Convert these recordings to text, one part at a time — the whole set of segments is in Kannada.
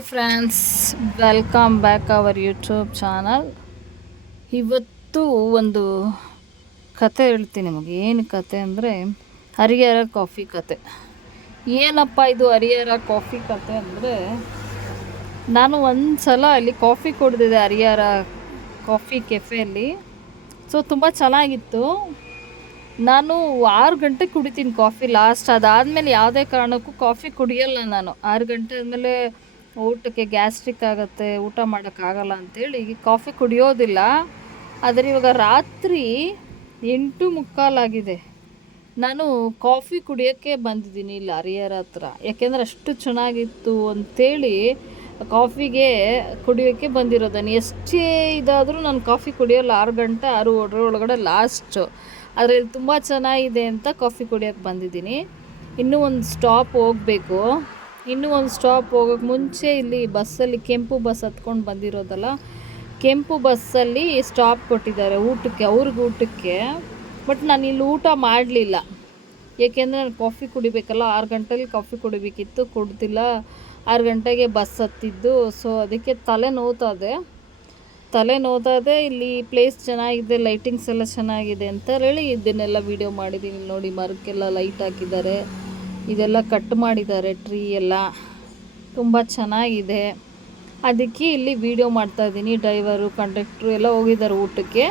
Hi friends, welcome back our YouTube channel. ಇವತ್ತು ಒಂದು ಕತೆ ಹೇಳ್ತೀನಿ ನಿಮಗೆ. ಏನು ಕತೆ ಅಂದರೆ ಹರಿಹರ ಕಾಫಿ ಕತೆ. ಏನಪ್ಪ ಇದು ಹರಿಹರ ಕಾಫಿ ಕತೆ ಅಂದರೆ, ನಾನು ಒಂದು ಸಲ ಅಲ್ಲಿ ಕಾಫಿ ಕುಡಿದಿದ್ದೆ ಹರಿಹರ ಕಾಫಿ ಕೆಫೆಯಲ್ಲಿ. ಸೊ ತುಂಬ ಚೆನ್ನಾಗಿತ್ತು. ನಾನು 6 ಗಂಟೆಗೆ ಕುಡಿತೀನಿ ಕಾಫಿ ಲಾಸ್ಟ್. ಅದಾದಮೇಲೆ ಯಾವುದೇ ಕಾರಣಕ್ಕೂ ಕಾಫಿ ಕುಡಿಯಲ್ಲ ನಾನು. 6 ಗಂಟೆ ಆದಮೇಲೆ ಊಟಕ್ಕೆ ಗ್ಯಾಸ್ಟ್ರಿಕ್ ಆಗುತ್ತೆ, ಊಟ ಮಾಡೋಕ್ಕಾಗಲ್ಲ ಅಂಥೇಳಿ ಕಾಫಿ ಕುಡಿಯೋದಿಲ್ಲ. ಆದರೆ ಇವಾಗ ರಾತ್ರಿ 8:45 ಆಗಿದೆ. ನಾನು ಕಾಫಿ ಕುಡಿಯೋಕ್ಕೆ ಬಂದಿದ್ದೀನಿ ಇಲ್ಲಿ ಹರಿಹರ ಹತ್ರ. ಯಾಕೆಂದರೆ ಅಷ್ಟು ಚೆನ್ನಾಗಿತ್ತು ಅಂಥೇಳಿ ಕಾಫಿಗೆ ಕುಡಿಯೋಕ್ಕೆ ಬಂದಿರೋದು. ನಾನು ಎಷ್ಟೇ ಇದಾದರೂ ನಾನು ಕಾಫಿ ಕುಡಿಯೋಲ್ಲ. 6 ಗಂಟೆ 6 ಒಳಗಡೆ ಲಾಸ್ಟು. ಆದರೆ ಇಲ್ಲಿ ತುಂಬ ಚೆನ್ನಾಗಿದೆ ಅಂತ ಕಾಫಿ ಕುಡಿಯೋಕ್ಕೆ ಬಂದಿದ್ದೀನಿ. ಇನ್ನೂ ಒಂದು ಸ್ಟಾಪ್ ಹೋಗಬೇಕು. ಇನ್ನೂ ಒಂದು ಸ್ಟಾಪ್ ಹೋಗೋಕ್ಕೆ ಮುಂಚೆ ಇಲ್ಲಿ ಬಸ್ಸಲ್ಲಿ ಕೆಂಪು ಬಸ್ ಹತ್ಕೊಂಡು ಬಂದಿರೋದಲ್ಲ, ಕೆಂಪು ಬಸ್ಸಲ್ಲಿ ಸ್ಟಾಪ್ ಕೊಟ್ಟಿದ್ದಾರೆ ಊಟಕ್ಕೆ, ಅವ್ರಿಗೆ ಊಟಕ್ಕೆ. ಬಟ್ ನಾನು ಇಲ್ಲಿ ಊಟ ಮಾಡಲಿಲ್ಲ. ಏಕೆಂದರೆ ನಾನು ಕಾಫಿ ಕುಡಿಬೇಕಲ್ಲ, 6 ಗಂಟೆಲಿ ಕಾಫಿ ಕುಡಿಬೇಕಿತ್ತು, ಕುಡ್ದಿಲ್ಲ. 6 ಗಂಟೆಗೆ ಬಸ್ ಹತ್ತಿದ್ದು. ಸೊ ಅದಕ್ಕೆ ತಲೆ ನೋವ್ತಾ ಇದೆ. ಇಲ್ಲಿ ಪ್ಲೇಸ್ ಚೆನ್ನಾಗಿದೆ, ಲೈಟಿಂಗ್ಸ್ ಎಲ್ಲ ಚೆನ್ನಾಗಿದೆ ಅಂತ ಹೇಳಿ ಇದನ್ನೆಲ್ಲ ವೀಡಿಯೋ ಮಾಡಿದ್ದೀನಿ. ನೋಡಿ, ಮರಕ್ಕೆಲ್ಲ ಲೈಟ್ ಹಾಕಿದ್ದಾರೆ, ಇದೆಲ್ಲ ಕಟ್ ಮಾಡಿದ್ದಾರೆ, ಟ್ರೀ ಎಲ್ಲ ತುಂಬ ಚೆನ್ನಾಗಿದೆ. ಅದಕ್ಕೆ ಇಲ್ಲಿ ವೀಡಿಯೋ ಮಾಡ್ತಾಯಿದ್ದೀನಿ. ಡ್ರೈವರು, ಕಂಡಕ್ಟ್ರು ಎಲ್ಲ ಹೋಗಿದ್ದಾರೆ ಊಟಕ್ಕೆ.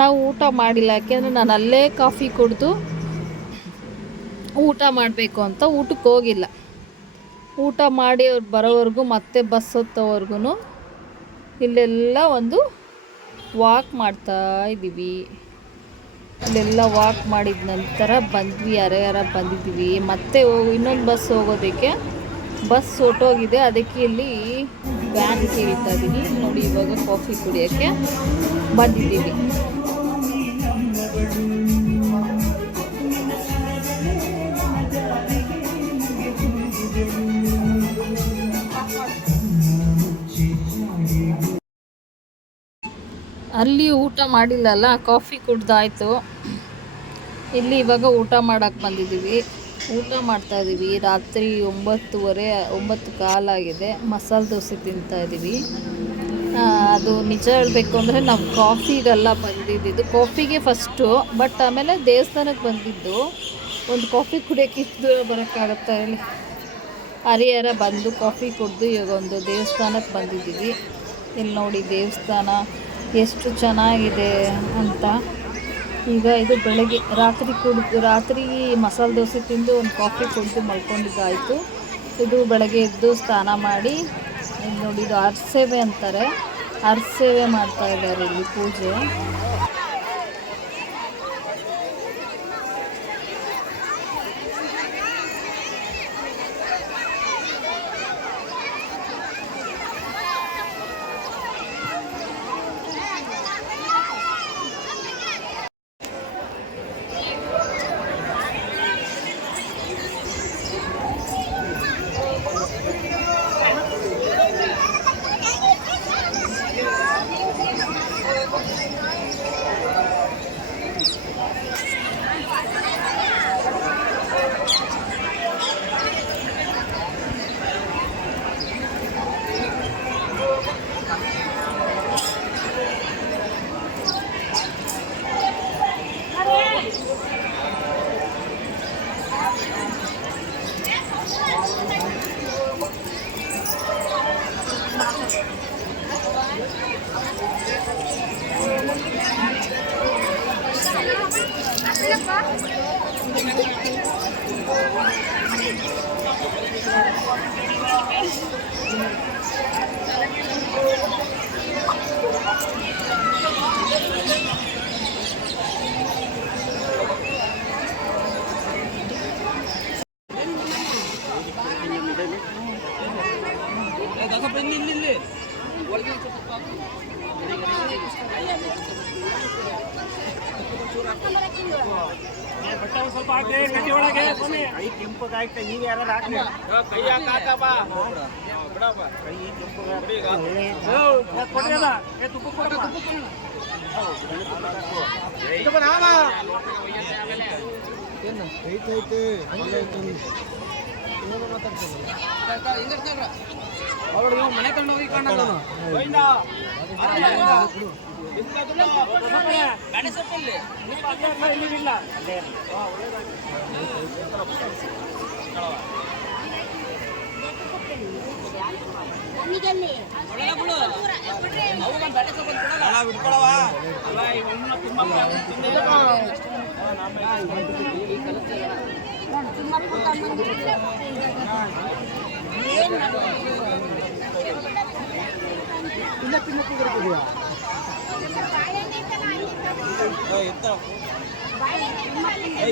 ನಾವು ಊಟ ಮಾಡಿಲ್ಲ, ಯಾಕೆಂದರೆ ನಾನು ಅಲ್ಲೇ ಕಾಫಿ ಕುಡಿದು ಊಟ ಮಾಡಬೇಕು ಅಂತ ಊಟಕ್ಕೆ ಹೋಗಿಲ್ಲ. ಊಟ ಮಾಡಿ ಅವ್ರು ಬರೋವರೆಗೂ ಮತ್ತೆ ಬಸ್ ಹತ್ತೋವರೆಗೂ ಇಲ್ಲೆಲ್ಲ ಒಂದು ವಾಕ್ ಮಾಡ್ತಾ ಇದ್ದೀವಿ. ಇಲ್ಲೆಲ್ಲ ವಾಕ್ ಮಾಡಿದ ನಂತರ ಬಂದ್ವಿ, ಹರಿಹರ ಬಂದಿದ್ದೀವಿ. ಮತ್ತೆ ಇನ್ನೊಂದು ಬಸ್ ಹೋಗೋದಕ್ಕೆ ಬಸ್ ಹೊರ್ಟೋಗಿದೆ. ಅದಕ್ಕೆ ಇಲ್ಲಿ ವ್ಯಾನ್ ಕೇಳ್ತಾ ಇದ್ದೀನಿ. ನೋಡಿ, ಇವಾಗ ಕಾಫಿ ಕುಡಿಯೋಕ್ಕೆ ಬಂದಿದ್ದೀವಿ. ಅಲ್ಲಿ ಊಟ ಮಾಡಿಲ್ಲಲ್ಲ, ಕಾಫಿ ಕುಡ್ದಾಯಿತು. ಇಲ್ಲಿ ಇವಾಗ ಊಟ ಮಾಡೋಕ್ಕೆ ಬಂದಿದ್ದೀವಿ. ಊಟ ಮಾಡ್ತಾಯಿದ್ದೀವಿ. ರಾತ್ರಿ 9:30 ಕಾಲಾಗಿದೆ. ಮಸಾಲೆ ದೋಸೆ ತಿಂತಾಯಿದ್ದೀವಿ. ಅದು ನಿಜ ಹೇಳಬೇಕು ಅಂದರೆ ನಾವು ಕಾಫಿಗೆಲ್ಲ ಬಂದಿದ್ದು, ಕಾಫಿಗೆ ಫಸ್ಟು. ಬಟ್ ಆಮೇಲೆ ದೇವಸ್ಥಾನಕ್ಕೆ ಬಂದಿದ್ದು. ಒಂದು ಕಾಫಿ ಕುಡಿಯೋಕ್ಕೆ ಇಷ್ಟು ದೂರ ಬರೋಕ್ಕಾಗತ್ತಾ ಹೇಳಿ? ಹರಿಹರ ಬಂದು ಕಾಫಿ ಕುಡಿದು ಇವಾಗ ಒಂದು ದೇವಸ್ಥಾನಕ್ಕೆ ಬಂದಿದ್ದೀವಿ. ಇಲ್ಲಿ ನೋಡಿ ದೇವಸ್ಥಾನ ಎಷ್ಟು ಚೆನ್ನಾಗಿದೆ ಅಂತ. ಈಗ ಇದು ಬೆಳಗ್ಗೆ ರಾತ್ರಿ ಮಸಾಲೆ ದೋಸೆ ತಿಂದು ಒಂದು ಕಾಫಿ ಕುಡಿದು ಮಲ್ಕೊಂಡಿದ್ದಾಯಿತು. ಇದು ಬೆಳಗ್ಗೆ ಎದ್ದು ಸ್ನಾನ ಮಾಡಿ, ಇಲ್ಲಿ ನೋಡಿ, ಇದು ಅರ್ಸೇವೆ ಅಂತಾರೆ, ಅರ್ಸೇವೆ ಮಾಡ್ತಾಯಿದ್ದಾರೆ ಇಲ್ಲಿ ಪೂಜೆ. ಸ್ವಲ್ಪ ಕಟ್ಟಿ ಒಳಗೆ ಕೈ ಕೆಂಪಗಾಯ್ತು. ನೀವು ಯಾರು ಹಾಕಿ ಕೈ ಹಾಕಪ್ಪ, ಬಿಡಪ್ಪ ಕೈ ಕೆಂಪಗಾಯ್ತು. ತುಪ್ಪ ಕೊಡಪ್ಪ. ಐತೆ ಮನೆ ತಗೊಂಡು ಹೋಗಿ ಕಾಣಲ್ಲ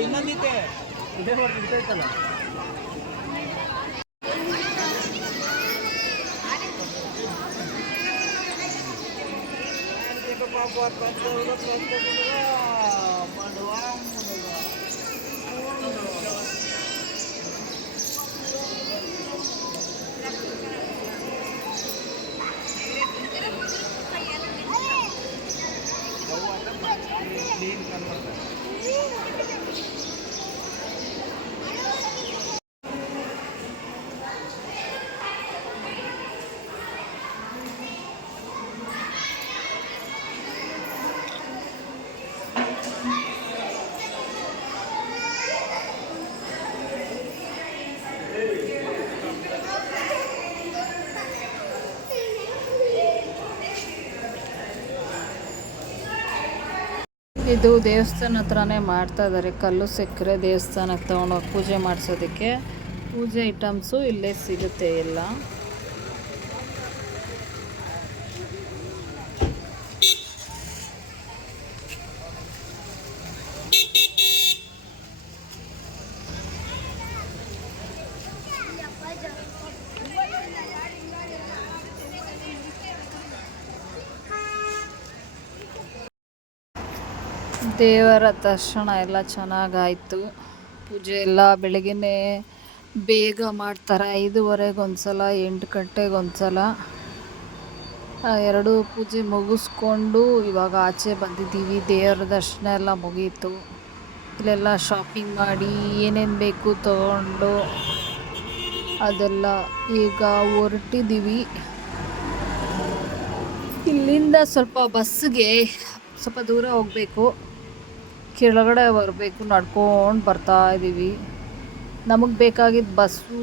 ಇನ್ನೊಂದಿತ್ತೆ ಇದೇ ಹೊರಟಿರ್ತೈತಲ್ಲ ಇದು ದೇವಸ್ಥಾನ ಹತ್ರನೇ ಮಾಡ್ತಾ ಇದ್ದಾರೆ. ಕಲ್ಲು ಸಿಕ್ಕರೆ ದೇವಸ್ಥಾನಕ್ಕೆ ತೊಗೊಂಡೋಗಿ ಪೂಜೆ ಮಾಡಿಸೋದಕ್ಕೆ ಪೂಜೆ ಐಟಮ್ಸು ಇಲ್ಲೇ ಸಿಗುತ್ತೆ ಎಲ್ಲ. ದೇವರ ದರ್ಶನ ಎಲ್ಲ ಚೆನ್ನಾಗಾಯಿತು. ಪೂಜೆ ಎಲ್ಲ ಬೆಳಗ್ಗೆನೇ ಬೇಗ ಮಾಡ್ತಾರೆ. 5:15 ಒಂದ್ಸಲ, 8 ಗಂಟೆಗೆ ಒಂದ್ಸಲ. ಎರಡು ಪೂಜೆ ಮುಗಿಸ್ಕೊಂಡು ಇವಾಗ ಆಚೆ ಬಂದಿದ್ದೀವಿ. ದೇವರ ದರ್ಶನ ಎಲ್ಲ ಮುಗೀತು. ಇಲ್ಲೆಲ್ಲ ಶಾಪಿಂಗ್ ಮಾಡಿ ಏನೇನು ಬೇಕು ತಗೊಂಡು ಅದೆಲ್ಲ ಈಗ ಹೊರಟಿದ್ದೀವಿ. ಇಲ್ಲಿಂದ ಸ್ವಲ್ಪ ಬಸ್ಸಿಗೆ ಸ್ವಲ್ಪ ದೂರ ಹೋಗಬೇಕು, ಕೆಳಗಡೆ ಬರಬೇಕು, ನಡ್ಕೊಂಡು ಬರ್ತಾ ಇದ್ದೀವಿ. ನಮಗೆ ಬೇಕಾಗಿದ್ದ ಬಸ್ಸು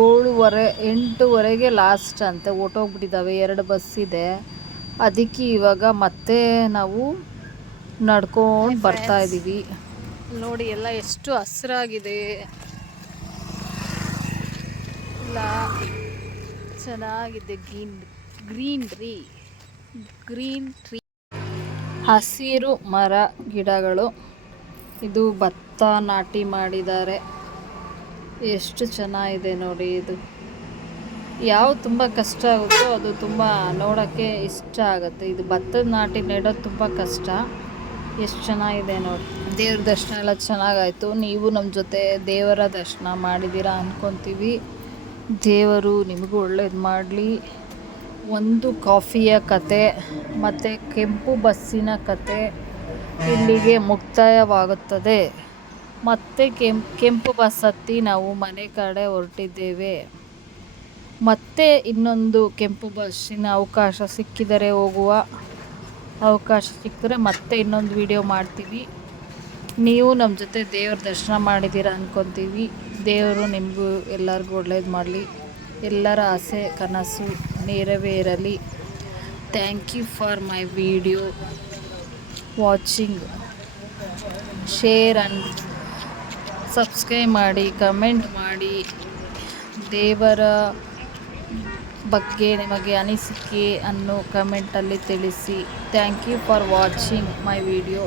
7:30 8:00 ಲಾಸ್ಟ್ ಅಂತೆ, ಹೊರ್ಟೋಗ್ಬಿಟ್ಟಿದ್ದಾವೆ. 2 ಬಸ್ ಇದೆ. ಅದಕ್ಕೆ ಇವಾಗ ಮತ್ತೆ ನಾವು ನಡ್ಕೊಂಡು ಬರ್ತಾ ಇದ್ದೀವಿ. ನೋಡಿ ಎಲ್ಲ ಎಷ್ಟು ಹಸಿರಾಗಿದೆ, ಎಲ್ಲ ಚೆನ್ನಾಗಿದೆ. ಗ್ರೀನ್ ಟ್ರೀ, ಹಸಿರು ಮರ ಗಿಡಗಳು. ಇದು ಭತ್ತ ನಾಟಿ ಮಾಡಿದ್ದಾರೆ. ಎಷ್ಟು ಚೆನ್ನಾಗಿದೆ ನೋಡಿ. ಇದು ಯಾವುದು ತುಂಬ ಕಷ್ಟ ಆಗುತ್ತೋ ಅದು ತುಂಬ ನೋಡೋಕ್ಕೆ ಇಷ್ಟ ಆಗುತ್ತೆ. ಇದು ಭತ್ತದ ನಾಟಿ ನೆಡೋದು ತುಂಬ ಕಷ್ಟ. ಎಷ್ಟು ಚೆನ್ನಾಗಿದೆ ನೋಡಿ. ದೇವ್ರ ದರ್ಶನ ಎಲ್ಲ ಚೆನ್ನಾಗಾಯಿತು. ನೀವು ನಮ್ಮ ಜೊತೆ ದೇವರ ದರ್ಶನ ಮಾಡಿದ್ದೀರಾ ಅಂದ್ಕೊತೀವಿ. ದೇವರು ನಿಮಗೂ ಒಳ್ಳೇದು ಮಾಡಲಿ. ಒಂದು ಕಾಫಿಯ ಕತೆ ಮತ್ತು ಕೆಂಪು ಬಸ್ಸಿನ ಕತೆ ಇಲ್ಲಿಗೆ ಮುಕ್ತಾಯವಾಗುತ್ತದೆ. ಮತ್ತೆ ಕೆಂಪು ಬಸ್ ಹತ್ತಿ ನಾವು ಮನೆ ಕಡೆ ಹೊರಟಿದ್ದೇವೆ. ಮತ್ತೆ ಇನ್ನೊಂದು ಕೆಂಪು ಬಸ್ಸಿನ ಅವಕಾಶ ಸಿಕ್ಕಿದರೆ ಹೋಗುವ ಅವಕಾಶ ಸಿಕ್ಕಿದ್ರೆ ಮತ್ತೆ ಇನ್ನೊಂದು ವಿಡಿಯೋ ಮಾಡ್ತೀವಿ. ನೀವು ನಮ್ಮ ಜೊತೆ ದೇವ್ರ ದರ್ಶನ ಮಾಡಿದ್ದೀರಾ ಅಂದ್ಕೊತೀವಿ. ದೇವರು ನಿಮಗೂ ಎಲ್ಲರಿಗೂ ಒಳ್ಳೇದು ಮಾಡಲಿ. ಎಲ್ಲರ ಆಸೆ ಕನಸು ನೆರವೇರಲಿ. Thank you for my video watching. Share and subscribe ಮಾಡಿ, ಕಮೆಂಟ್ ಮಾಡಿ. ದೇವರ ಬಗ್ಗೆ ನಿಮಗೆ ಅನಿಸಿಕೆ ಅನ್ನು ಕಮೆಂಟಲ್ಲಿ ತಿಳಿಸಿ. Thank you for watching my video.